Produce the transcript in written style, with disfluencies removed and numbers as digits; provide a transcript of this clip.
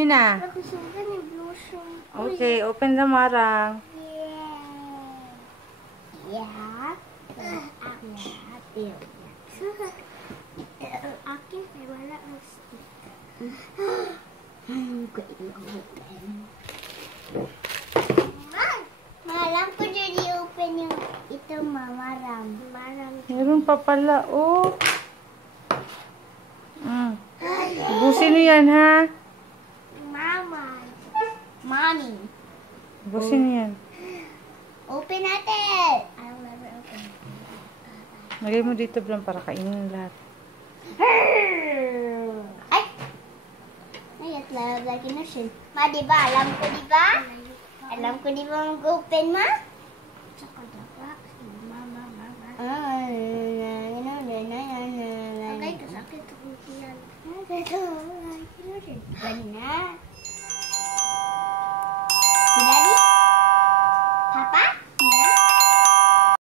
Yun na. Okay, open the marang. Yeah. Akin ay wala ang stick. Maram ko dyan i-open yung ito, maram. Meron pa pala, oh. Busin mo yan, ha? Mama. Mommy. Busin mo yan. Open natin. I'll never open. Lagay mo dito, Blan, para kainin ng lahat. Ay! Ay, at lagi na siya. Ma, diba? Alam ko, diba? Alam ko, diba mag-open, ma? Tsaka diba? Mama. Agay ka sakit. Ganina.